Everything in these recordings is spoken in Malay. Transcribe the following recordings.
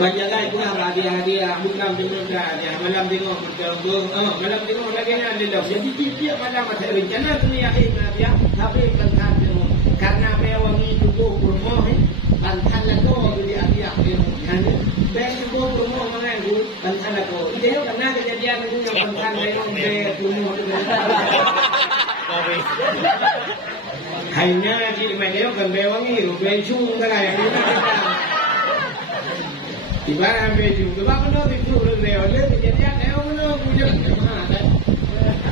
Banyak kurang hadiah bukan benda dia malam tengok berjauh malam tengok lagi ada dah jadi dia malam ada rencana dunia dia tapi pentan tengok karena mewangi tubuh rumah pantan lagu dia dia kan ben tubuh rumah mengaku pantan lagu dia karena kejadian itu yang pantan lagu be rumah hanya di mana kan mewangi be chung cái Ibarat baju, sebab mana itu leo le kejadian leo mana punya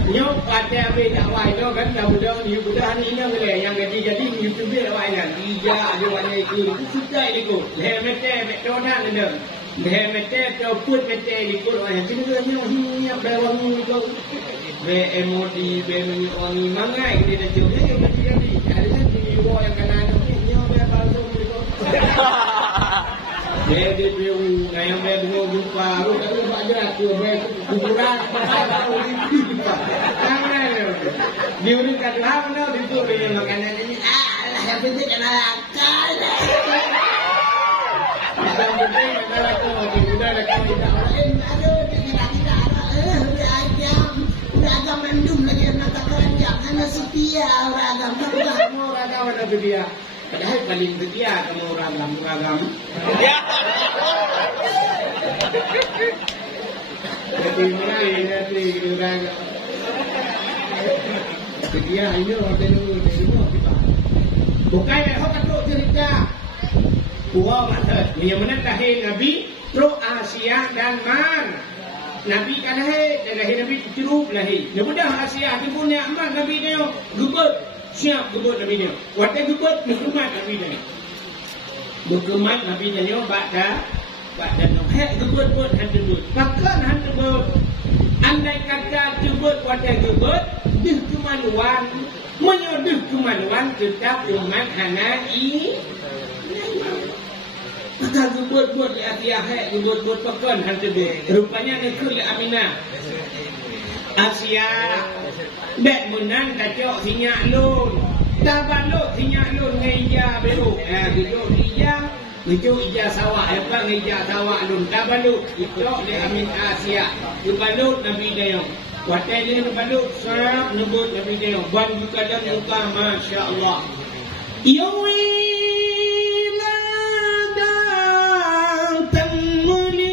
nyok pada beda wai tu kan dah budak ni budak ni yang le yang jadi YouTube wai kan dia ada warna itu sudah itu le mete McDonald ni dah le mete tu put mete itu wai sini tu ni yang bawang itu be emodi be ni oni mangai dia dah jauh dia jadi ada sini yang kanan ni nyok be palsu itu Jadi dia yang dia jumpa, lalu baca tu kuburan pasal itu jumpa. Karena dia ni kata apa itu dia makanan ini lah yang penting kena akal. Kita penting adalah tu sudah dekat kita orang ada tidak udah agam mendum lagi nak kerja hanya setia orang agam ada dia. Padahal paling setia kamu orang agam. Jadi nanti orang setia ini orang dulu kita. Bukan yang kata cerita. Buah mata. Yang mana lahir Nabi Tro Asia dan Man. Nabi kan lahir Nabi Tirub lahir. Kemudian Asia tu punya amal Nabi dia gubat. Siap gebut Nabi dia. Waktu gebut dokumat Nabi dia. Dokumat Nabi dia baca no. Hek gebut gebut. Pakan han gebut. Andai kata gebut waktu gebut dih kemaluan. Menyodih kemaluan tetap umat hana i. Maka gebut di akhir hek gebut pakan han gebut. Rupanya nekul Aminah. Asia Dek menang kacau sinyak lun. Dah balok sinyak lun ngeja belok. Belok ija. Itu ija sawak. Apa ngeja sawak lun. Dah balok. Itu le Amin Asia. Itu balok Nabi Dayong. Waktu dia balok. Sarap nebut Nabi Dayong. Ban buka dan buka. Masya Allah. Yawi ladang temulikan.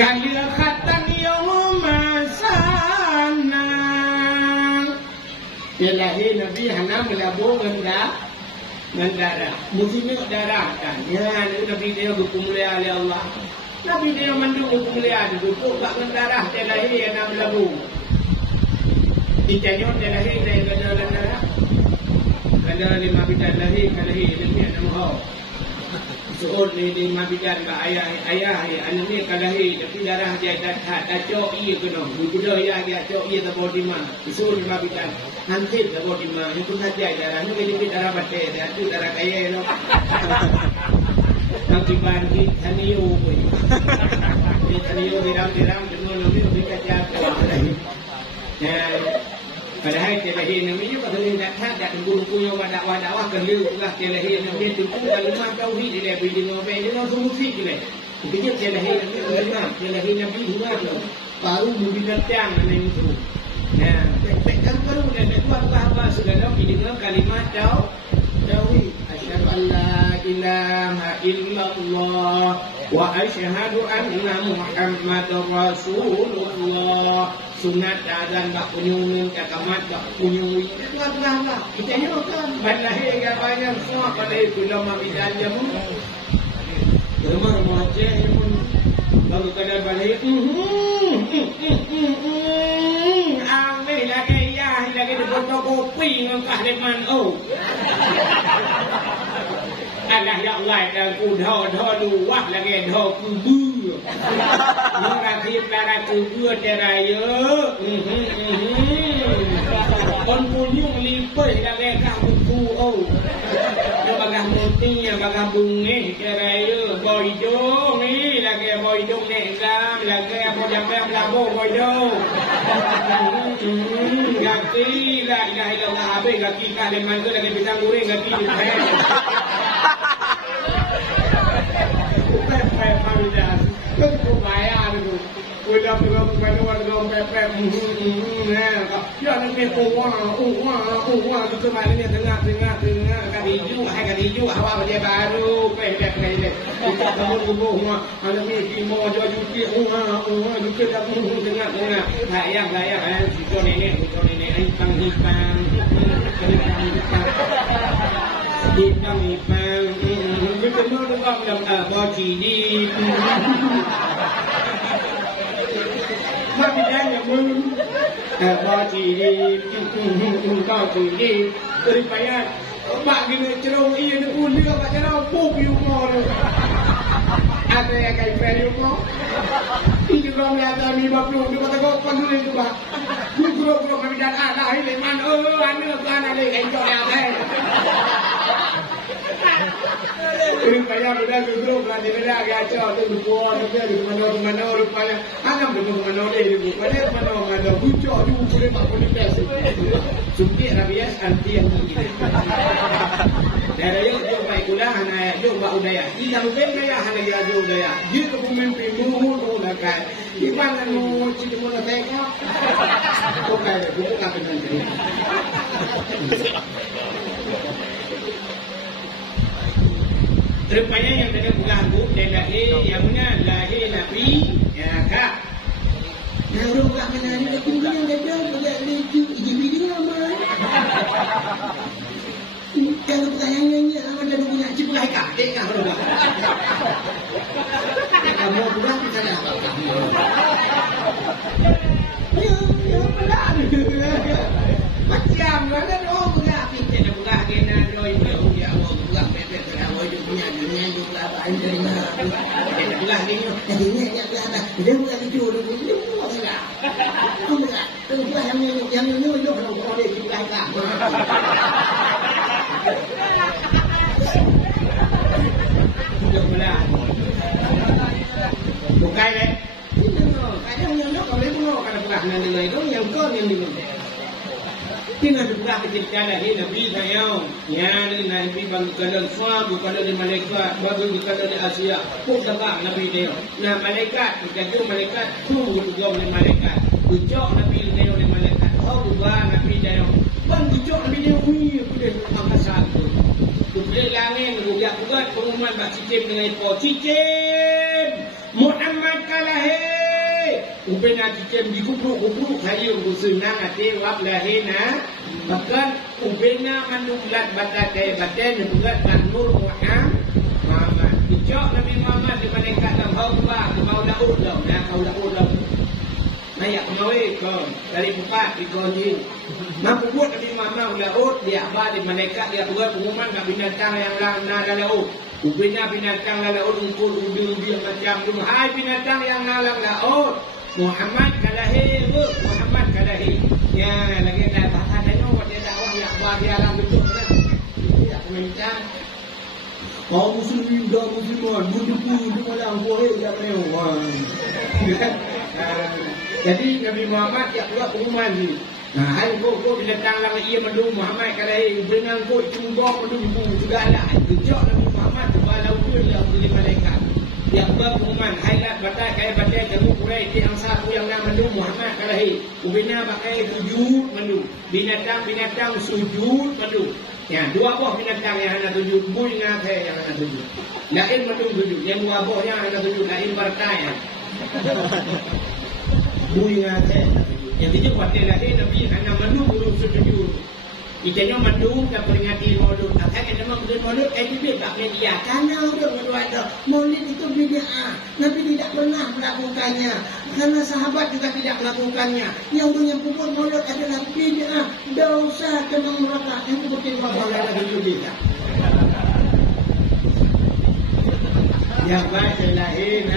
Kali khatan Dia lahir Nabi Hana melabur dengan darah. Mungkin darah kan. Ya, Nabi dia berkumulia oleh Allah. Nabi dia mandung berkumulia dulu. Kok dengan darah dia lahir Hana melabur. Ditanya dia lahir dari darah. Kada 5 bidan lahir, kada lahir Nabi Hana Muhammad. Seorang ni 5 bidan ke ayah anak ni kada lahir tapi darah dia dah cok ia kena. Budak dia cok ia tak boleh dimana. Seorang 5 bidan. Nanti dah boleh dimana. Itu saja darah ni jadi darah batai. Dia tu darah kaya tu. Nanti bandit taniyo pun. Dia taniyo diram dengan lebih kacau. Padahal dia lahir Nabi juga kalau nak tak tunggu yang dakwah keliru lah dia lahir Nabi tunggu dalam tauhid dia beri dengan dia semua musik dia. Dia lahir Nabi juga baru membinatang dengan itu. Nah, tekan baru dan kuat apa segala dengan kalimat tauhid. Asyhadu an la ilaha illallah wa asyhadu anna Muhammadar Rasulullah. Sunat azan bak punyung cakamat bak punyung tuan-tuan kita ni kan balahir yang banyak semua pada itu lama bidan jamu rumah muajah pun baru kadar balahir ambil lagi ya lagi di botol kopi dengan kahliman Allah ya Allah dan ku dah luah lagi dah kubu Rakib lara kubur teraya. Kon punyung lipai lagi kah buku Dia bagah muti yang bagah bunga teraya. Boydong ni lagi boydong nekam lagi apa jampai melabur boydong. Gaki la ilaha illallah habis gaki kahliman tu lagi pisang goreng gaki. Udah pegang warga pepet. Ya nanti uang itu kemarin tengah kat hijau awak dia baru pepet ni. Kita kamu kubuh ada ni mau jual juga dah tengah. Layak itu nenek hipang. Betul dalam baju ni. Mati jangan mulu. Baju ni daripada bak gini cerong iya ni pun dia bak cerong pop you more. Ada yang kayak peri you. Ini kalau ada mi baplu dia kata kau pandu itu bak. Guru kami dah ada ini man anu kan ada enjoy ada. Rupanya sudah duduk nanti ada gaco tu buat tu mana rupanya anak tu mana dia mana bucok tu boleh pak boleh pes sumpi rabias anti yang ini dari yang baik ulah anak yang buat udaya tidak mungkin gaya anak yang ada udaya dia kepemimpin mulut kan gimana mau cik mana tengok bukan nanti. Rupanya yang tadi berlaku dan lahir yang mana lahir Nabi ya kak. Nah orang tak kenal ni aku yang ada boleh leju individu ramai. Kalau pertanyaannya apa dah punya cip lah kak dek kak orang. Kamu bukan kita dah apa. Ya pelan. Macam mana orang bukan kita bukan kena join dia bukan pepet kalau dia punya dunia juga apa internet dia bilang ni jadinya dia bilang dia bukan itu dia bukan enggak enggak tu yang ni kalau dia juga enggak dia bilang bukan deh kadang yang kalau dia bukan dengan itu yang kau yang Tina juga kecilkan lahir Nabi sayang. Yang Nabi bagi kalau semua bukan dari malaikat, bagi kalau dari Asia. Pun sebab Nabi dia. Nah malaikat, kita malaikat, tu juga oleh malaikat. Ucap Nabi dia oleh malaikat. Oh juga Nabi dia. Bang ucap Nabi dia punya angkasa tu. Boleh langit, boleh buat pengumuman bak cicip dengan ipo. Cicip Muhammad kalahir. Upena cicip dikubruk saya senang hati wap lahina bahkan upena manulat batai bulat nur Muhammad dicok Nabi Muhammad di malaikat dalam hawa kau daud dah kau daud dah naik kemawi kau dari buka di konjin mampu buat Nabi Muhammad daud dia abad di malaikat dia buat pengumuman kat binatang yang nada daud upena binatang daud ungkul ujung dia macam tu hai binatang yang nalang daud Muhammad kalahir Muhammad kalahir ya lagi dah bahasa tanya dia dakwah yang buat dia alam betul kan dia komentar kau muslimin dah musliman budu malam boleh dia mewah jadi Nabi Muhammad ya buat pengumuman ni nah hai kau binatang lang ia mendu Muhammad kalahir dengan kau cumbang mendu sudah ada kejak Nabi Muhammad balau dia boleh malaikat yang berpengumuman highlight batai kaya batai jamu kurai di angsa yang nama mendu Muhammad kalahi ubina pakai sujud mendu binatang sujud mendu ya dua buah binatang yang ada sujud bui ngakai yang ada sujud lain mendu sujud yang dua buah yang ada sujud lain batai bui ngakai yang tujuh batai lain Nabi hanya mendu belum sujud Itanya mandung dan peringati maulud. Akan ada maulud edibit tak media. Karena orang berdoa maulid itu bid'ah. Nabi tidak pernah melakukannya. Karena sahabat juga tidak melakukannya. Yang punya pupuk maulud adalah bid'ah. Dosa kena mereka. Yang betul oleh Nabi bid'ah. Yang baca lahir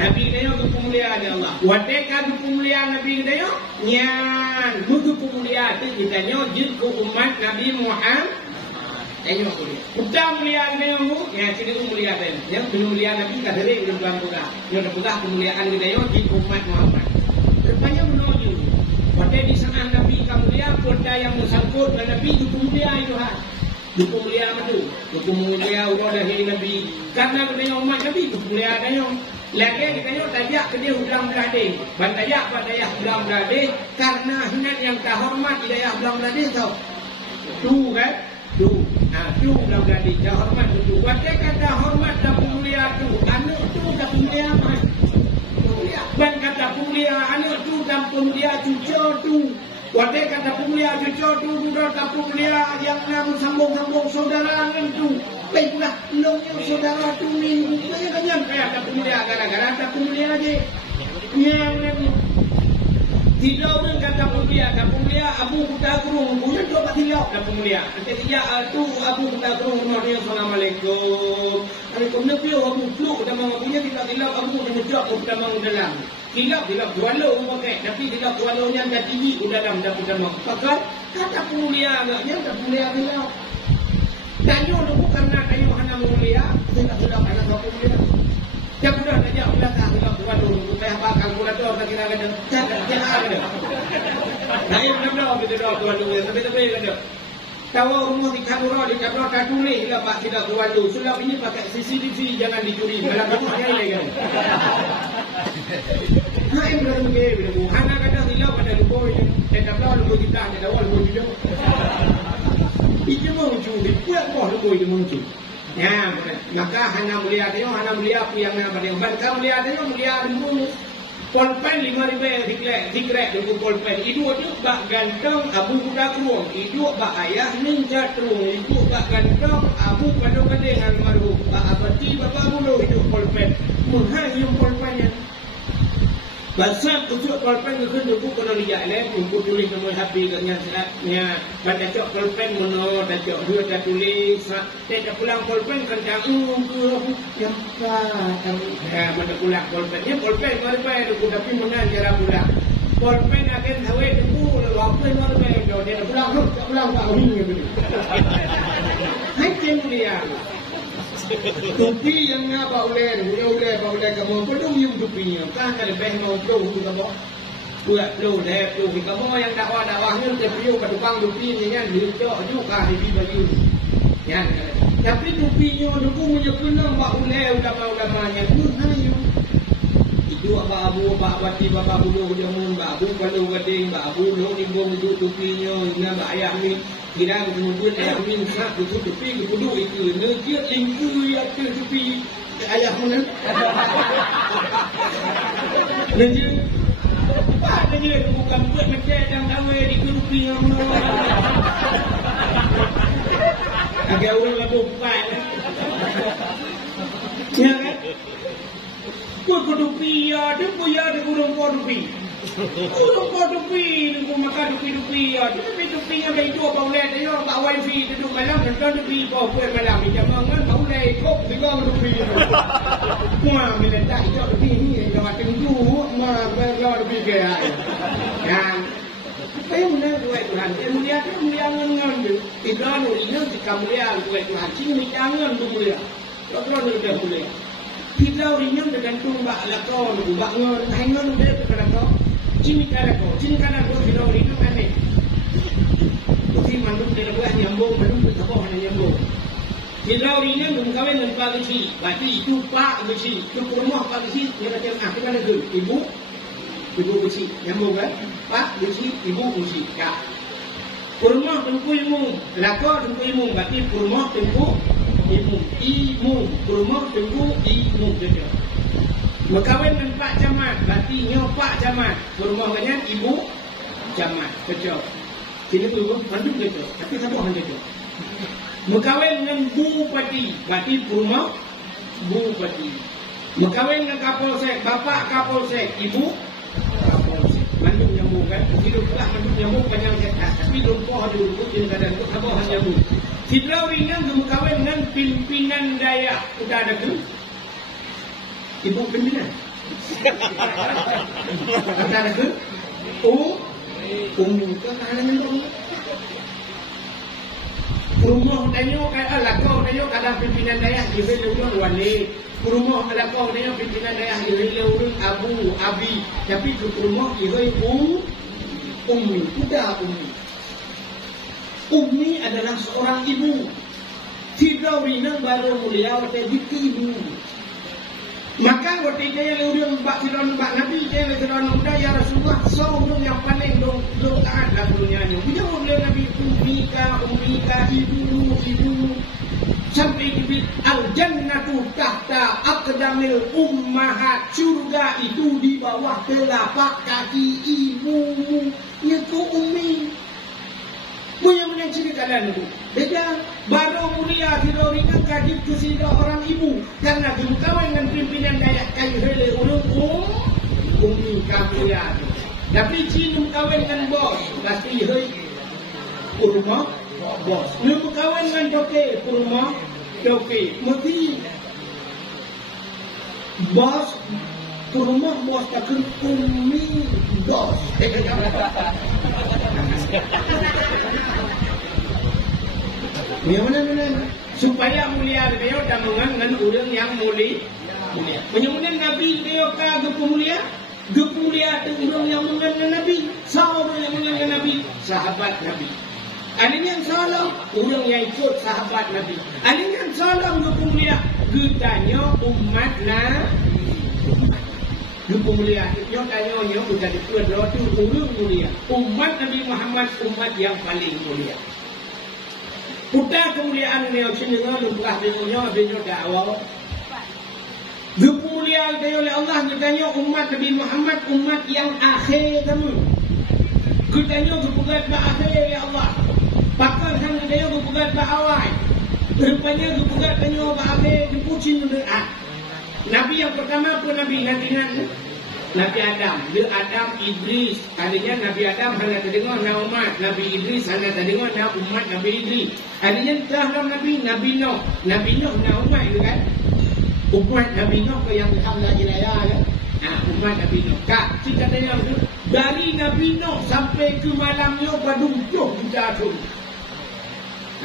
Nabi dia berpemuliaan Allah. Wateka berpemuliaan Nabi dia nyan butuh pemuliaan tu kita nyo jilku umat Nabi Muhammad. Tengok dia. Udah muliaan dia ya jadi pemuliaan dia. Yang pemuliaan Nabi ka dari dalam Quran. Yang dah pemuliaan dia jilku umat Muhammad. Rupanya menuju. Pada di sana Nabi kemuliaan pada yang bersangkut dengan Nabi itu pemuliaan itu ha. Pemuliaan itu. Pemuliaan Allah dari Nabi. Karena dia umat Nabi pemuliaan dia. Lagi kita yuk tajak ke dia ulang beladih. Bantayak daya ulang beladih karena hendak yang tak hormat daya ulang beladih tau. Tu kan? Tu. Tu ulang beladih tak hormat tu. Wadah kata hormat tak mulia tu. Anak tu tak mulia mah. Ban kata mulia anak tu tak mulia cucu tu. Wadah kata mulia cucu tu sudah tak mulia yang nam sambung-sambung saudara kan tu. Baiklah, longnya saudara tu ni, banyak kayak tak mulia gara-gara tak mulia je. Yang tidak orang kata mulia Abu Buta Kurung, punya dua patilau tak mulia. Nanti dia tu Abu Buta Kurung dia Assalamualaikum. Alaikum Nabi Abu Fluk dah mau punya tidak tilau Abu dah ngejak dah mau dalam. Tidak kualo pakai, tapi tidak kualonya dah tinggi dalam dah mau. Pakar kata mulia agaknya tak mulia tilau. Tanyo dulu karena tanyo hana mulia, tidak sudah kena kau mulia. Dia sudah tajak belakang tidak buat dulu. Saya apa kalkulator tak kira ada. Jangan ada. Nah ini benar kita dah buat dulu. Tapi ada. Tahu rumah di kamera di kamera tulis lah pak tidak buat dulu. Sudah ini pakai CCTV jangan dicuri. Malah rumah dia lagi. Nah ini benar begitu. Hana kadang hilang pada lupa ini. Tidak tahu lupa kita tidak tahu lupa juga. Itu muncul, dia buat lupa itu muncul. Ya, maka hana mulia yang nama dia. Bangka mulia dia mulia dulu. Polpen 5,000 dikrek dengan polpen. Itu bak gantong Abu Buta Kurung. Itu bak ayah ninja terung. Itu bak gantong Abu Padang-Padang almarhum. Bak abati bapa bulu itu polpen. Menghayung polpennya. Bahasa kusuk polpen itu dulu kena lihat leh. Aku tulis nama HP katnya selatnya. Pada cok polpen mana, dah cok dua dah tulis. Tidak pulang polpen kencang. Yang apa? Mana pulang polpen? Ni polpen mana tu tapi mana cara pulang? Polpen akan tahu tu. Apa mana dia pulang tu? Tak pulang tak ini begitu. Hai dia. Tupi yang ngapa ulen kamu perlu yung tupinya kan ada beh mau perlu kamu buat perlu deh perlu kamu yang dakwahnya dia perlu tukang tupi ni kan dia juga di baju ya tapi tupinya dulu punya kena mbak ulama-ulamanya tu hayu itu apa abu apa wati bapa bulu jamun mbak abu kalau gading mbak abu lo nimbung itu tupinya ina mbak ayah ni kira kemudian ayah ni nak tutup tupi kedua itu nerjia lingku ya tupi ayah mana nerjia apa nerjia bukan buat macam yang tahu di tupi yang agak orang labu pan ya kan kau tupi ya dia punya ada kurang tupi kurang tupi aku makan tupi ya tapi tupi yang itu apa boleh dia tak wifi duduk malam dan tupi kau buat malam macam mana kau boleh kau pegang tupi semua meletak itu tupi ni kalau tunggu mah kalau tupi kaya kan saya mana buat Tuhan saya mulia ngan tidak nulinya jika mulia buat Tuhan sini jangan mulia kalau dia mulia tidak ringan tergantung bak lakon bak ngan hangan dia tergantung Cini kada ko tidak ringan aneh. Tapi manduk dia buat nyambung manduk tak hanya nyambung. Tidak ringan mengkawin dengan pak kecil. Berarti itu pak kecil. Itu rumah pak kecil dia macam kita ada ibu kecil nyambung kan? Pak kecil ibu kecil. Ya. Rumah tengku imu, lakon tengku imu. Berarti rumah tengku imu. Rumah tengku imu saja. Berkahwin dengan Pak Camat, berarti nyo Pak Camat. Berumah dengan Ibu Camat. Kecok. Sini tu manduk kecok. Tapi siapa orang kecok? Berkahwin dengan Bupati, berarti berumah Bupati. Berkahwin dengan Kapolsek, Bapak Kapolsek, Ibu Kapolsek. Manduk nyambung kan? Hidup pula manduk nyambung panjang cetak. Tapi lumpuh dulu, jadi kadang tu siapa orang nyambung. Sidra ringan berkahwin dengan pimpinan Dayak. Sudah ada tu? Ibu pimpinan. Ada ke? Kan ada yang rumah danyo lakau danyo kadang pimpinan daerah di Ulun wali. Rumah lakau danyo pimpinan daerah di Ulun Abu Abi. Tapi ke rumah ihoi Ummi. Sudah Ummi. Ummi adalah seorang ibu. Tidak rinang baru mulia watah ibu. Maka waktu dia yang udah mbak Fir'aun mbak Nabi dia yang Fir'aun muda ya Rasulullah seorang yang paling dong taat lah dunia ni. Bila boleh Nabi umika ibu sampai dibit al jannatu tahta aqdamil ummahat, surga itu di bawah telapak kaki ibumu. Ya ku umi. Yang menceritakan itu. Dia baru mulia tidak ringan kaji kesida orang ibu karena berkawan dengan pimpinan dayak kayu hele ulung umi kamulia. Tapi cina berkawan dengan bos pasti hei rumah bos. Dia berkawan dengan joke rumah joke. Mesti bos rumah bos takkan umi bos. Mana supaya mulia beliau dan dengan orang yang mulia. Kemudian Nabi beliau ke mulia dengan orang yang mulia Nabi. Sahabat yang mulia Nabi, sahabat Nabi. Ada yang salah orang yang ikut sahabat Nabi. Ada yang salah mulia getanya umat mulia. Yang tanya sudah disebut tu orang mulia. Umat Nabi Muhammad umat yang paling mulia. Putar kemuliaan beliau cenderung lupa dunia dakwah. Kemuliaan beliau oleh Allah ditanya umat Nabi Muhammad umat yang akhir kamu. Kitanya kepugat akhir ya Allah. Pakar hang dia kepugat awal. Rupanya kepugat tanya akhir dipucin doa. Nabi yang pertama pun Nabi Nabi Adam, dia Adam Idris. Adanya Nabi Adam hanya terdengar nama umat, Nabi Idris hanya terdengar nama umat Nabi Idris. Adanya dalam Nabi Nuh nama umat itu kan. Umat Nabi Nuh ke yang Alhamdulillah ya. Umat Nabi Nuh. Kak, cerita yang itu dari Nabi Nuh sampai ke malamnya pada 70 juta tahun.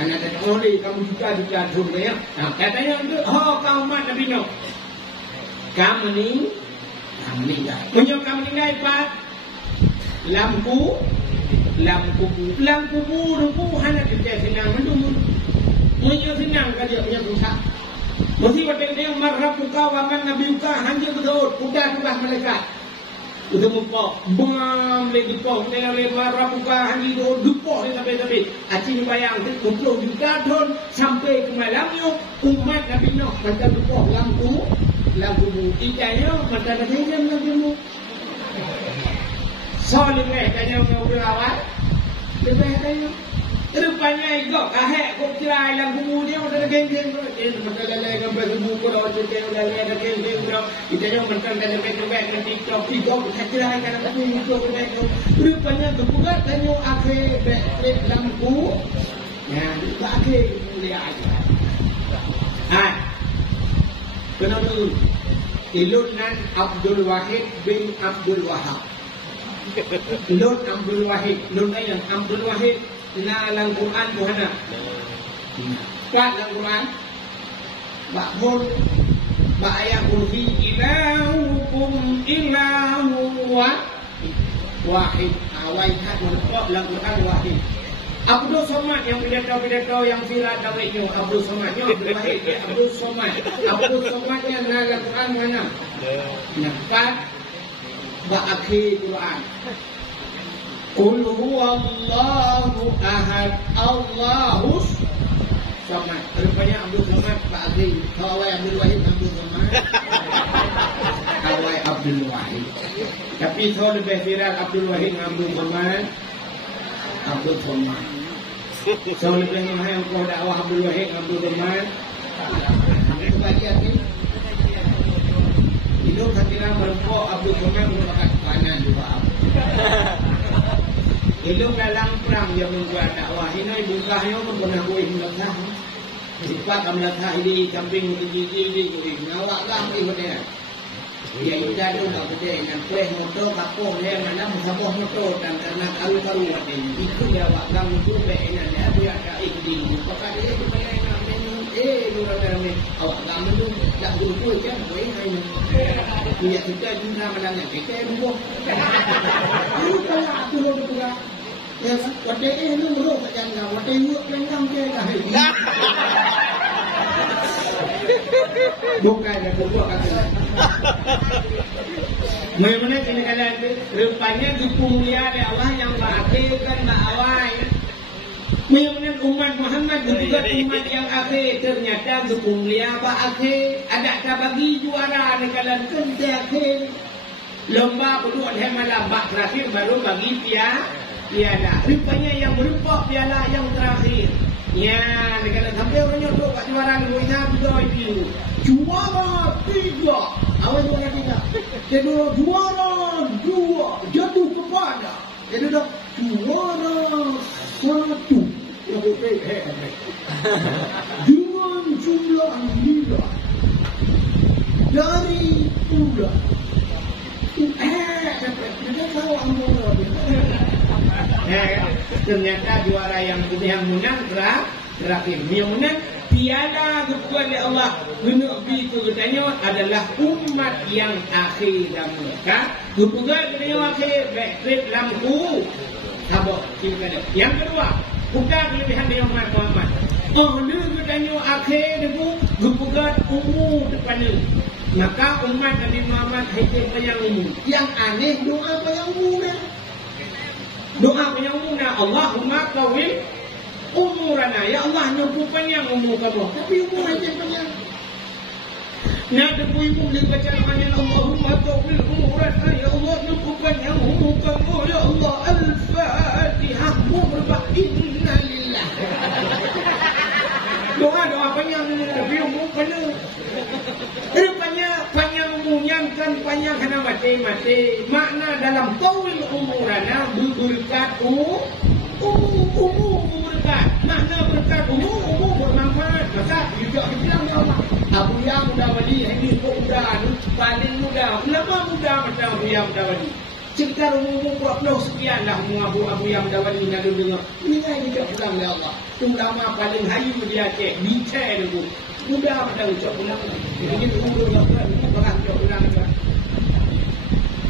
Anak kata oleh kamu juta tahun ya. Katanya itu, kau umat Nabi Nuh. Kamu meninggal. Punya kamu meninggal Pak. Lampu hanya kerja senang mendung. Punya senang kerja punya susah. Mesti waktu dia marah buka waman Nabi buka hanya betul. Udah mereka. Udah muka bam lagi pok. Dia marah buka hanya betul. Dupok sampai. Acing bayang 70 juta tahun sampai ke malamnya umat Nabi Nuh macam dupok lampu ikanya macam macam lampu soalnya kayaknya mau berawal lebih kayaknya rupanya ikut kahek kok kira lampu dia macam geng-geng macam ada gambar buku dah macam ada geng-geng dah ikanya macam ada back TikTok kira kan lampu rupanya kebuka tanya akhir back lampu ya akhir mulia aja kenapa Ilutnan Abdul Wahid bin Abdul Wahab. Ilut Abdul Wahid. Ilut ayam Abdul Wahid. Na lang Quran Tuhana. Kat lang Quran. Ba'bul. Ba'ayah kursi. Ilahukum ilahu wahid. Awai hat menepok lang Quran wahid. Abdul Somad yang pidato yang viral dawainya Abdul Somad yang Abdul Wahid Abdul Somad yang naga Quran mana nampak ba'akhir Quran Qul huwallahu ahad Allahus Somad. Rupanya Abdul Somad ba'akhir Kawai Abdul Wahid Abdul Somad Kawai Abdul Wahid. Tapi so lebih viral Abdul Wahid Abdul Somad Abdul Somad. So lebih mahal kau dakwah Abdul Wahid Abdul Somad. Sebagian ni hidup hatilah berpok Abdul Somad merupakan kanan juga. Hidup dalam perang yang membuat dakwah ini bungkahnya pun pernah kuih melekah. Sifat melekah ini camping tinggi kuih. Nawak lah kuih dia. Dia juga tu tak betul. Yang kuih motor kapung dia mana musabah motor dan karena karu-karu ini. Itu dia wakam itu benar dia dia ada iklim. Pakar dia supaya nak minum luar ni. Awak kamu tu tak dulu kan kuih ini. Dia kita juga menanya kita buat. Itu kalau tu betul. Ya, waktu ini meruk jangan, waktu ini jangan ke dah. Bukan dah buat kata. Mana kena kala tu rupanya dipulia oleh Allah yang berakhirkan awal. Mana umat Muhammad juga umat yang akhir ternyata dipulia berakhir. Ada tak bagi juara ni kala kente akhir. Lomba berdua malam bak terakhir baru bagi piala. Rupanya yang berupa piala yang terakhir. Ya, negara sampai orang nyodok kat juara ni Islam juga itu. Juara 3. Awak juara 3. Jadi juara 2 jatuh kepada. Jadi dah juara 1. Ya betul. Dengan jumlah nilai dari pula. Ternyata juara yang menang terakhir. Yang menang piala kepada Allah Nabi itu katanya adalah umat yang akhir dan mereka kepada yang akhir baik lampu sabar kita. Yang kedua bukan kelebihan dia umat Muhammad. Oh dia katanya akhir itu kepada umur depan. Maka umat Nabi Muhammad hidup yang umum. Yang aneh doa yang umum dah. Doa yang umum dah. Allahumma kawin umurana. Ya Allah nyukup panjang umur kamu. Tapi umur aja panjang. Nak debu ibu boleh baca namanya Allahumma kawin umurana. Ya Allah nyukup panjang umur kamu. Ya Allah Al-Fatihah. Murba inna lillah. Doa panjang ni. Tapi umur panjang. Panjang umurnya kan panjang kena mati. Makna dalam tawil umurana berkat umur berkat. Makna berkat umur bermanfaat. Maka juga bilang ya Allah. Abu yang muda wali ini kok muda paling muda. Kenapa muda macam Abu yang muda wali? Sekitar umur 40 sekian lah Abu yang muda wali nak dengar. Ini kan juga bilang ya Allah. Ulama paling hayu dia cek dicek dulu. Mudah pada ucap ulang. Ini umur yang orang ucap ulang.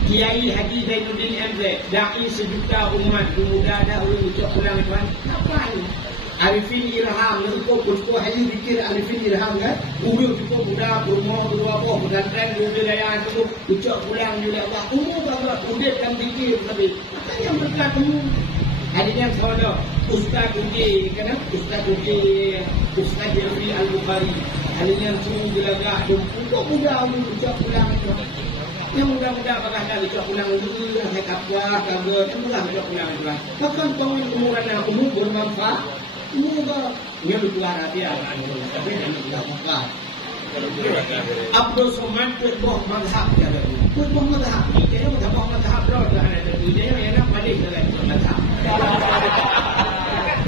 Kiai Haji Zainuddin MZ, dai sejuta umat muda dah ucap ulang tuan. Apa ni? Arifin Irham, cukup hanya fikir Arifin Irham kan? Umur cukup muda, berumur apa, berdandan budaya itu ucap ulang juga Allah. Umur berapa? Udah kan fikir tapi apa yang berkat umur? Ada yang sahaja Ustaz Uji, kan? Ustaz Uji, Ustaz Jafri Al-Bukhari. Ada yang semua gelagak untuk muda ucap ulang itu. Yang muda-muda bakal dah ucap ulang dulu, yang saya kapwa, kabar, yang mudah ucap ulang itu. Bahkan tahun umuran umur bermanfaat, umur yang berkeluar hati Allah. Tapi yang bermanfaat. Abdul Somad berbuah mazhab dia lagi. Berbuah mazhab. Dia yang berbuah mazhab berapa ada lagi. Dia yang nak balik ke lagi mazhab.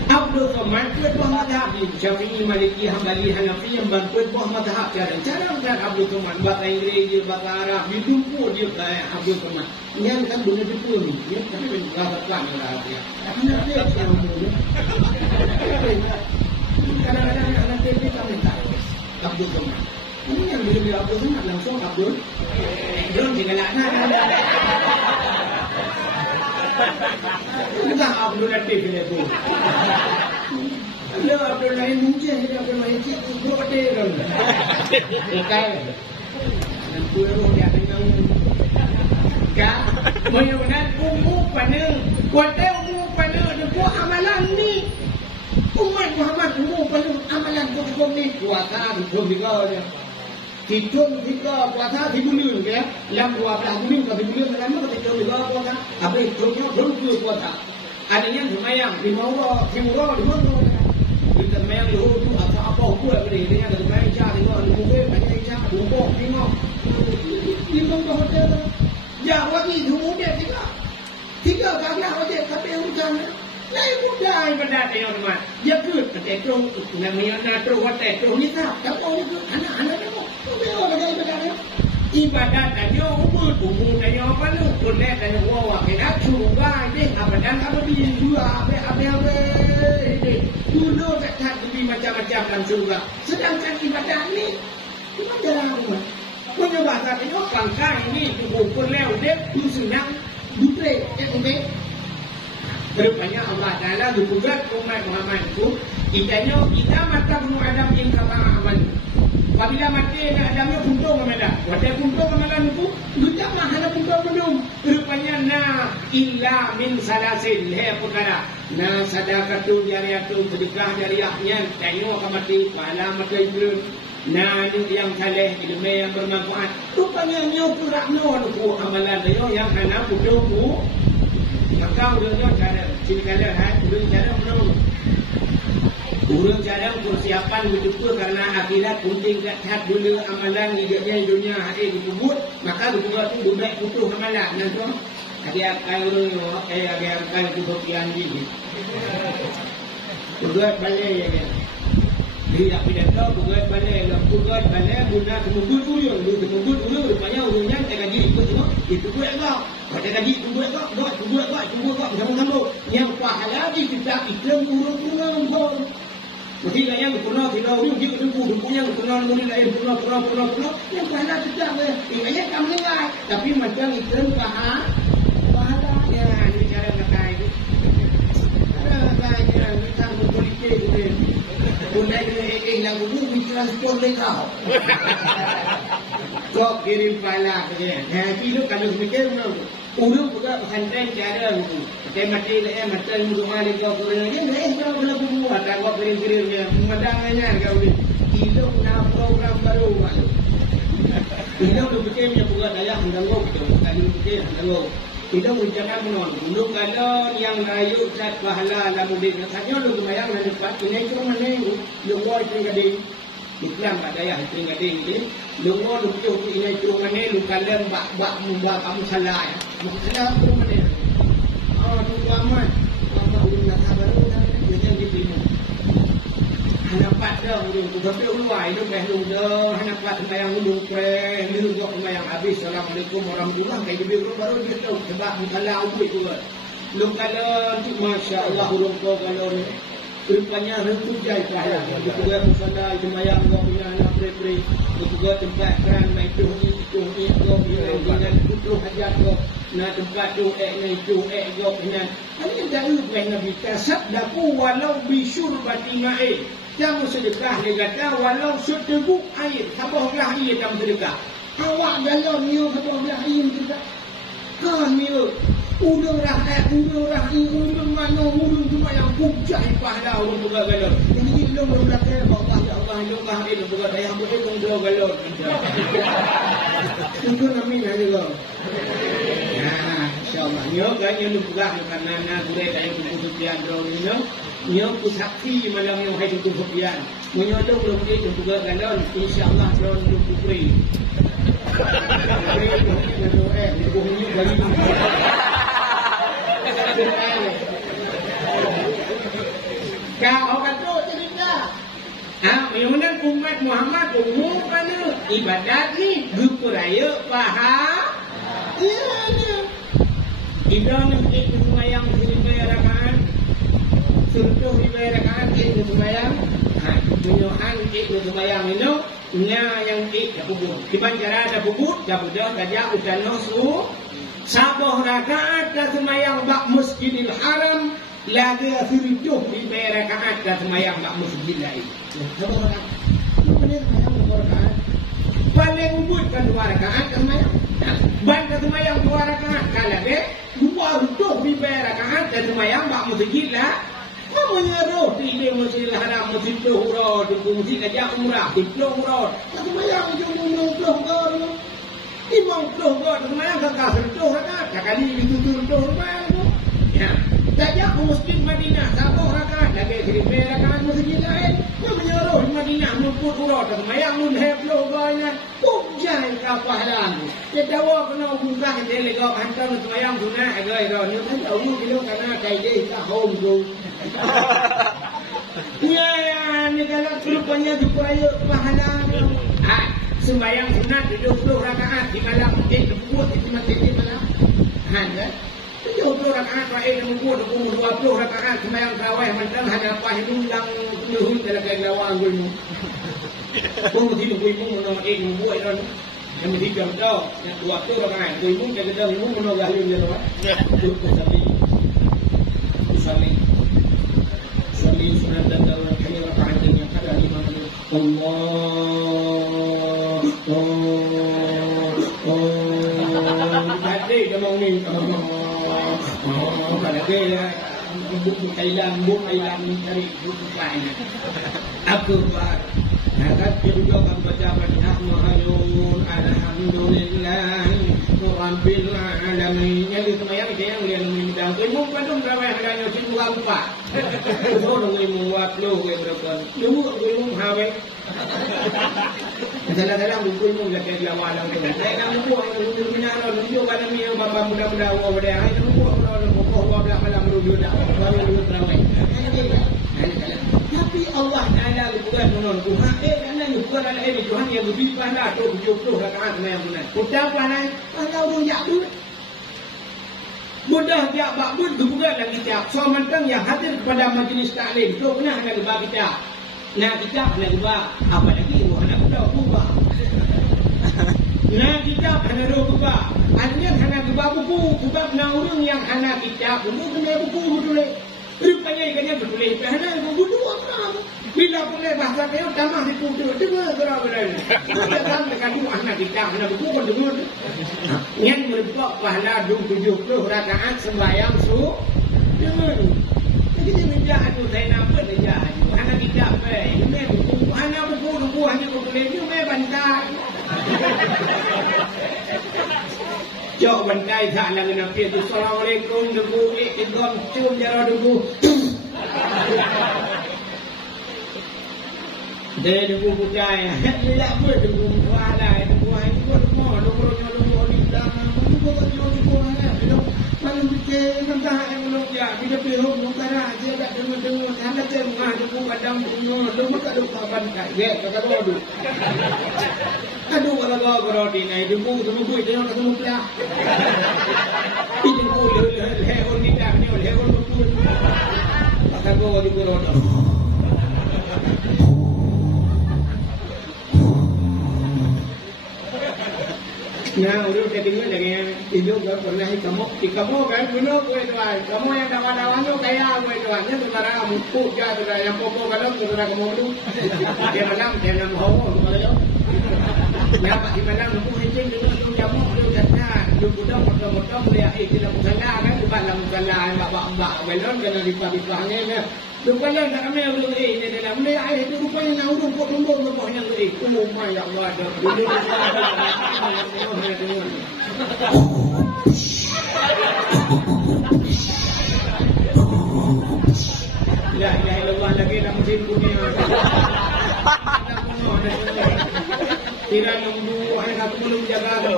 Abdul Somad berbuah mazhab. Syafi'i, Maliki, Hambali, Hanafi yang berbuah mazhab dia. Cara macam Abdul Somad bahasa Inggeris, bahasa Arab, dijumpa dia Abdul Somad. Yang kan boleh jumpa ni. Dia tapi bahasa Arab dia. Dia yang umur. Kadang-kadang anak TV kami tak. Abdul Somad. Ini yang bila Abdul Somad langsung Abdul. Belum tinggal anak. Bukan Abdul Latif itu. Dia Abdul lain muncul, dia Abdul lain cik. Dia ada kan. Bukan. Dan turun dia dengan kan. Menyunan umur pada. Kuatir umur pada. Dia buat amalan ni. Umat Muhammad umur pada amalan hukum ni. Puasa hukum juga dia. Hitung kita puasa di bulan ke, yang 12 bulan ke bulan lama kita hitung juga puasa. Apa hitungnya belum puasa. Ada yang semayang 5 orang, 10 orang, 5 orang. Kita semayang dulu tu apa buat beri dia yang semayang Isyak 5 mungkin banyak Isyak 5. Hitung ke hotel. Ya wajib umumnya 3 kali wajib tapi yang bukan. Lain mudah ibadat yang teman. Dia ke tetrong namanya terus tetrong ni tak. Kamu ni anak-anak dia. Ibadat dia umur dia apa lu? Boleh dia wah kita cuba ni abadan apa di dua apa dulu tak di macam-macam dalam surga. Sedangkan ibadat ni cuma jalan. Punya bahasa dia pangkai ni ukur leu dia senang duple okey. Rupanya Allah Ta'ala berkudat umat Muhammad itu. Kita mata Ibnu Adam yang kata aman. Apabila mati nak adamnya puntung amalan. Wadah puntung amalan itu lupa mahal puntung belum. Rupanya na illa min salasin. Hei perkara. Na sadaqatu jariyatu sedekah jariyahnya tengok mati pahala mati itu. Na yang saleh ilmu yang bermanfaat. Rupanya nyo kurakno ku amalan dia yang hana puntung ku. Maka urangnya cara cikala urang cara menang. Urang cara persiapan betul karena akhirat penting kat dulu amalan hidupnya dunia hari dikubur maka dikubur tu budak putus amalan nanti ada urang ada akan kebahagiaan ini. Budak balik ya kan. Dia tidak tahu budak balik guna kemudian urang rupanya urangnya tak gaji ikut semua itu buat kau. Pada gaji buat kau sama-sama yang pahala di kita iklan urang mesti yang pernah kita urang dia punya pernah lain pernah yang pahala tidak ingatnya kamu dengar tapi macam iklan pahala ya ini cara ngakai itu cara ngakainya kita berpolitik gitu bunda ini lagu ini transport lekau kau kirim pahala saja itu kalau mikir urang juga pesantren cara itu mati mati rumah ni kau kurang ni kau belum buat kau kirim-kirimnya memadangnya kau ni itu nak program baru itu berfikirnya buat daya handalok kali fikir handalok itu rencana menon dulu kalau yang rayu cat pahala lalu di katanya lu bayang nak dapat ini cuma ni lu buat tinggading iklan kat daya tinggading ni lu buat lu ini cuma ni lu kalian bak membuat kamu salah salah cuma ni tunggu amat ulun nak sabar jangan diterima hanapat dah ulun tu tapi ulun itu belum dah hanapat sembahyang ulun pre ulun buat sembahyang habis assalamualaikum warahmatullahi wabarakatuh baru dia tahu sebab kalau ubik tu ulun kalau masya-Allah ulun kau kalau rupanya rentugai pahala itu juga musalla sembahyang kau punya anak pre itu juga tempat keran mai tu kau dengan putu hajat kau na tempat tu go dengan ini dalil dari Nabi tasaddaku walau bisyurbati ma'in jangan sedekah dia kata walau seteguk air habahlah air dalam sedekah awak dalam ni habahlah air juga kan ni udang mana udang cuma yang pujai pahala orang buka galon ini belum belakang Allah ya Allah ini buka daya boleh kong galon itu namanya juga insyaallah nyo ganyan lu buka karena na gure daya kutubian drone nyo kusaksi malam yang hai kutubian nyo tu belum dia buka galon insyaallah drone lu kupri kau kata cerita memang umat Muhammad umum kan ibadat ni grup raya pahala Ibrahim itu sembahyang 1,000 rakaat suruh 1,000 rakaat itu sembahyang Tuhan itu sembahyang itu yang itu kubur di banjara ada kubur dah gajah udan nosu sabah rakaat dah sembahyang bak Masjidil Haram lagi 1,000 rakaat dah sembahyang bak masjid lain sabah rakaat sembahyang paling ubud kan 2 rakaat sembahyang ban sembahyang 2 rakaat kalau ke 2 rakaat dah sembahyang bak masjid lah menyeruh di Masjidil Haram Masjid Umrah di fungsi kerja umrah Ibnu umrah sembahyang jumlah 50 sembahyang kakak sentuh rakaat kali ditutur sembahyang ya kerja masjid Madinah 1 rakaat lagi 1,000 rakaat masjid lain menyeruh di Madinah memput umrah sembahyang mun 50 banyak pujian kepahalaan dia dawa kena buka dia lega hantar sembahyang sunat agak ni kan tahu dia karena kaide tak home go ya ni kalau rupanya supaya pahala sembahyang sunat 20 rakaat di malam buat di masjid malam kan 20 rakaat baik membuat 20 rakaat sembahyang tarawih mentang hanya apa ulang nuhun dalam gawang gulmu pun mesti ibu menolak buat kan yang mesti jauh yang 20 rakaat ibu jaga ibu menolak dia tu Sami sunat dan dalam kami rakaat yang ada 5 Allah Tadi dia mau ni, pada dia buku Thailand dari buku lain. Apa buat? Nak juga kan baca Bismillahirrahmanirrahim. Alhamdulillah Rabbil alamin. Yang semayang dia yang minta. Ilmu padum ramai hanya cuma lupa. Orang ilmu waktu berapa? Ilmu hawe. Dalam buku ilmu kita jawab dalam. Dalam buku ilmu minat ilmu pada mi bapa muda-muda awak dia. Ilmu buku Allah malam rujuk dah. Baru ramai. Tapi Allah Taala bukan menonton Tuhan. Kerana bukan ada Tuhan yang lebih pandai tu 70 rakaat yang benar. Ucap pandai, kalau rujak tu. Mudah dia bakbut bukan lagi tiap. So mentang yang hadir kepada majlis taklim tu pernah ada lebah kita. Nah kita ada lebah apa lagi anak muda buka. Nah kita ada lebah. Artinya hanya lebah buku sebab orang yang hanya kita pun kena buku betul. Rupanya ikannya betul. Kerana buku dua orang. Bila boleh bahasa kaya tambah di kudu. Dengar berapa-berapa. Kita tekan dua anak kita. Anak buku pun dengar. Yang merupakan pahala 70 rakaat sembahyang su. Dengar. Jadi dia minta adu saya nampak dia. Anak kita apa? Ini buku. Anak buku hanya boleh. Dia main bantai. Jauh bantai tak nak Nabi itu. Assalamualaikum debu. Ikidom cium jara debu. Dia debu percaya. Dia tak boleh debu walai. Debu ini pun semua. Debu ni dah. Debu mana? Kalau fikir tentang yang belum ya. Bila perlu bukanlah. Dia tak dengar. Anda cengah debu kadang punya. Debu tak lupa bantai. Ya, kakak tu. Aduh kalau kau berodi naik debu semua itu yang ketemu pelah. Itu pun leher kita ni leher debu. Kakak kau di berodi. Nah, udah ketinggalan lagi itu gak pernah kamu kan punya gue tuan. Kamu yang dawan-dawan tu kayak gue tuan. Ini saudara muku ya saudara yang popo kalau saudara kamu tu. Dia malam dia nak hawa saudara. Ya Pak di malam aku hijau dengan tu jamu tu jangan. Du budak potong-potong dia kita musala kan depan dalam musala mbak-mbak belon kena dipah-dipahnya ni. Rupanya tak ramai orang ni dalam ni air itu rupanya nak urung pot-pot yang ni. Umumnya ya Allah dah. La ilaha illallah lagi dalam musim dunia. Kira nunggu anak belum jaga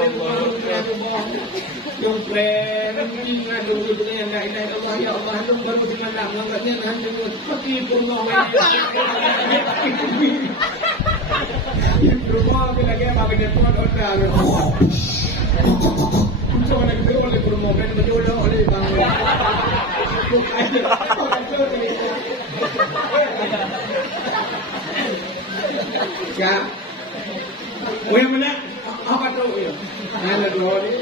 yang keren ngadu gitu yang la ilaha illallah ya Allah lu baru di mana ngangkatnya nanti seperti purno rumah kita lagi apa kita pun ada coba lagi tu oleh purno kan berjodoh oleh bang ya oh yang mana apa tu ya ada dua ni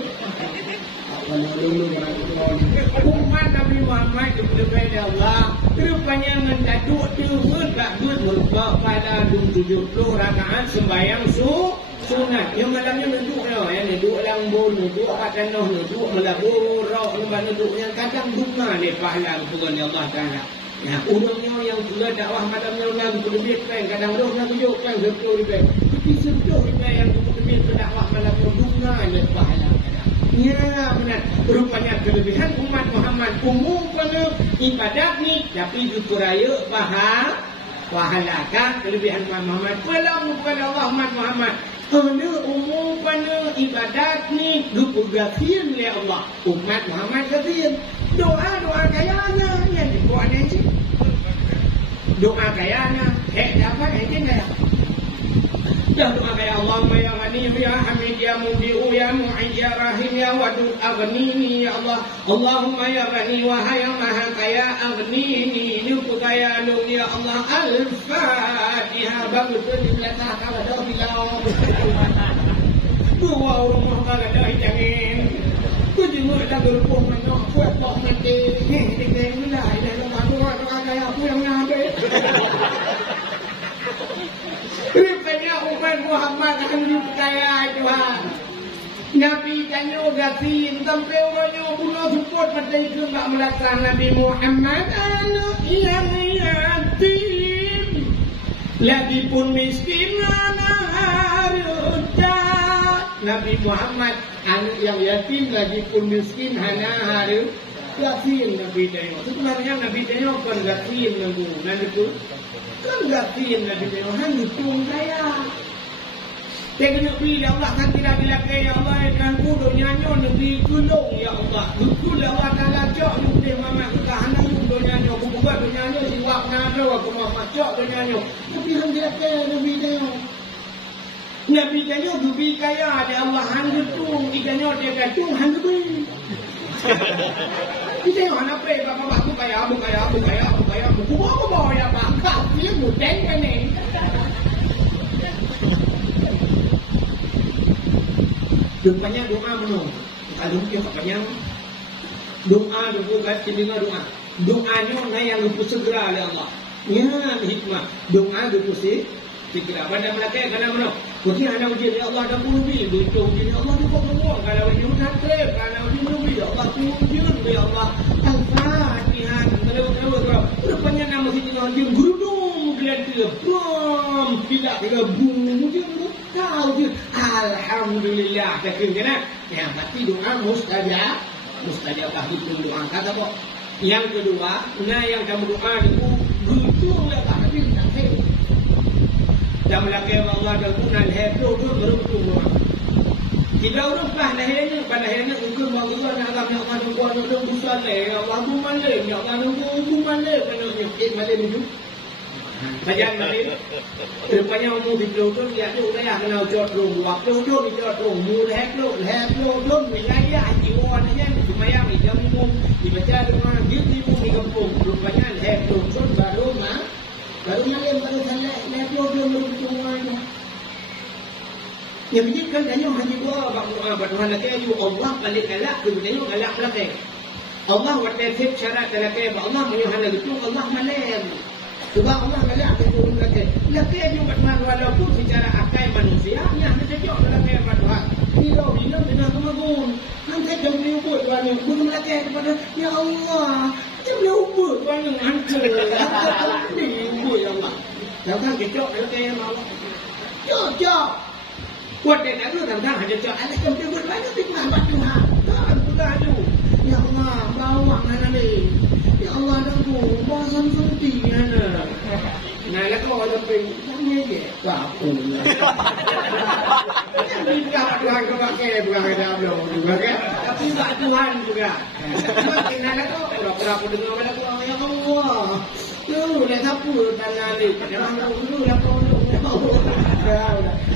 umat Nabi Muhammad kepada Allah rupanya mendaduk duhur tak duhur pada 70 rakaat sembahyang sunat yang malamnya duduk yang duduk lambun duduk kat tanah duduk melabur roh lembah duduk yang kadang bunga ni pahala bukan Allah Taala. Ya, urangnya yang sudah dakwah malamnya orang lebih kadang rohnya tunjukkan betul dia. Tapi sentuh dia yang lebih dakwah malamnya bunga ni pahala. Ya benar. Rupanya kelebihan umat Muhammad umum pada ibadat ni tapi juga raya pahala kan kelebihan umat Muhammad. Kalau bukan Allah umat Muhammad ada umum pada ibadat ni dipurgafian oleh Allah. Umat Muhammad kafir. Doa kayanya yang dibuat ni. Doa kayanya dapat dah. Dah doa kaya Allahumma ya Ghani ya Hamid ya Mubi'u ya Mu'id ya Rahim ya Wadud aghnini ya Allah. Allahumma ya Ghani wahai yang maha kaya aghnini lupu kaya lu ya Allah. Al-Fatihah bagutul billah kepada bilau. Dua rumah kada hijangin. Kujimur dah berpuh mana kuat tak mati. Ni lah doa kaya aku yang nabe. Rupanya Muhammad akan dipercaya Tuhan. Nabi tanya gatin sampai orangnya bunuh support pada itu tak melaksanakan Nabi Muhammad anak yang yatim lagi pun miskin anak harta. Nabi Muhammad anak yang yatim lagi pun miskin anak harta. Gatin Nabi tanya. Sebenarnya Nabi tanya bukan gatin Nabi itu. Kan gatin Nabi tanya hanya pun kaya. Tengok Nabi Allah kan tidak dilakai ya Allah kan kudu nyanyo Nabi kulung ya Allah. Kul Allah Taala cok Nabi Muhammad kita hana kudu nyanyo buat nyanyo siwak ngado aku mau cok nyanyo. Tapi hang dilakai Nabi tengok. Nabi tengok dubi kaya ada Allah hang getung ikannya dia gatung hang dubi. Kita yang mana pe bapak aku kaya aku bawa ya bangka dia mudeng kan ni. Rupanya doa menung. Kalau dia katanya doa guys dengar doa. Doanya na yang lupa segera oleh Allah. Ya hikmah. Doa lupa segera. Pada mereka kena menung. Mungkin ada ujian ya Allah ada pulubi. Itu ujian ya Allah lupa menung. Kalau ujian takrib, kalau ujian pulubi ya Allah ujian ya Allah. Al-Fatihah. Kalau rupanya nama sini ujian gurudung gelap bom tidak bum ujian tahu je. Alhamdulillah takkan kena. Yang pasti doa mustajabah itu doa kata apa? Yang kedua, yang kamu doa itu berutunglah tapi tak fail. Dan melakai Allah dan bukan hebdo tu beruntung doa. Jika orang pada akhirnya ukur Allah nak agam nak maju kuat nak besar le. Allah tu mana? Ya Allah tu mana? Kalau nyekit malam itu. Bagian mana? Rupanya umum di pelutun lihat tu dah kenal jod rum, waktu jod di jod rum, mulai pelutun wilayah jiwa ni supaya macam umum dibaca dengan gigi umum di kampung. Rupanya pelutun baru yang baru salah lihat pelutun beruntung aja. Yang menjadikan tanya haji gua bak Tuhan lagi ayu Allah balik galak kemudian galak lagi. Allah wajib syarat lagi Allah menyuhana itu Allah malam. Sebab Allah galak turun lagi. Lagi juga Tuhan walaupun secara akal manusia yang terjejak dalam kehidupan Tuhan. Bila benar kemagun. Nanti jangan diubut Tuhan yang belum lagi kepada ya Allah. Jangan diubut Tuhan yang hancur. Diubut ya Allah. Jangan kan kejok lagi ya Allah. Jok. Kuat dan aku tentang hanya cakap anak kau buat banyak fitnah buat Tuhan. Tuhan sudah ada. Ya Allah, bawa mana ni? Ya Allah, aku bosan sunti mana? Nah, kau ada pergi mana je? Kapu. Jadi Tuhan kau pakai bukan ada belum juga kan? Tapi buat Tuhan juga. Nah, kau pura-pura dengar mana kau ya Allah. Tu dah sapu dan nali. Jangan dulu dah kau.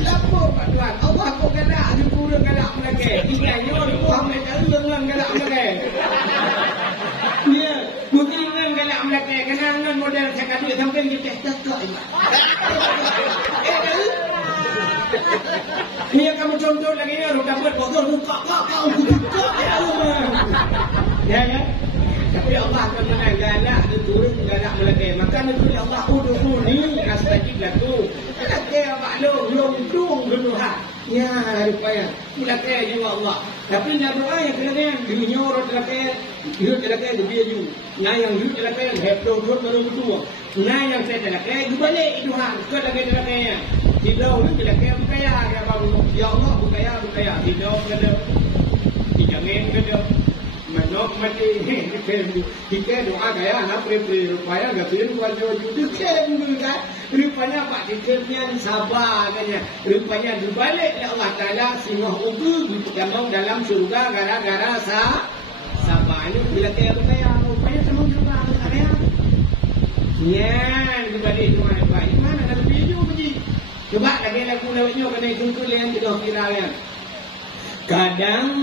Lapor Pak Tuhan. Allah kau galak dia pura galak lagi. Kiranya Tuhan mereka ulang galak lagi. Ya, mungkin ulang galak lagi. Kenangan model cakap dia sampai kita cakap ini. Ni yang kamu contoh lagi ni orang dapat botol buka kau. Ya. Tapi Allah akan mengalak dia turun galak lagi. Maka nanti Allah udhuni astajib lakum. Laki maklum lomdung benuha. Ya rupanya mulai juga Allah. Tapi nak doa yang kena dunia orang laki hidup laki dia ju. Nah yang hidup laki hebdo baru tua. Nah yang saya laki balik Tuhan ke laki nya. Hidup itu laki kaya ya baru. Ya Allah kaya. Hidup kena dijamin kena. Manok mati kita doa gaya anak prepare rupanya gapian wajib dikhen juga rupanya Pak dikhennya sabar katanya rupanya berbalik ya Allah Taala singoh ugu dipegang dalam surga gara-gara sabar ini bila kaya rupanya semua juga ada nyan berbalik Tuhan Pak mana ada video pergi coba lagi lagu lawaknya kena tunggu yang tidak kiranya. Kadang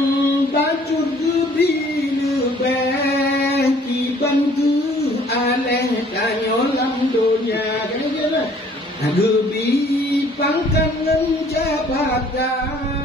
bacur gebi lebih dibantu aleh tanyolam dunia gebi pangkangan jabatan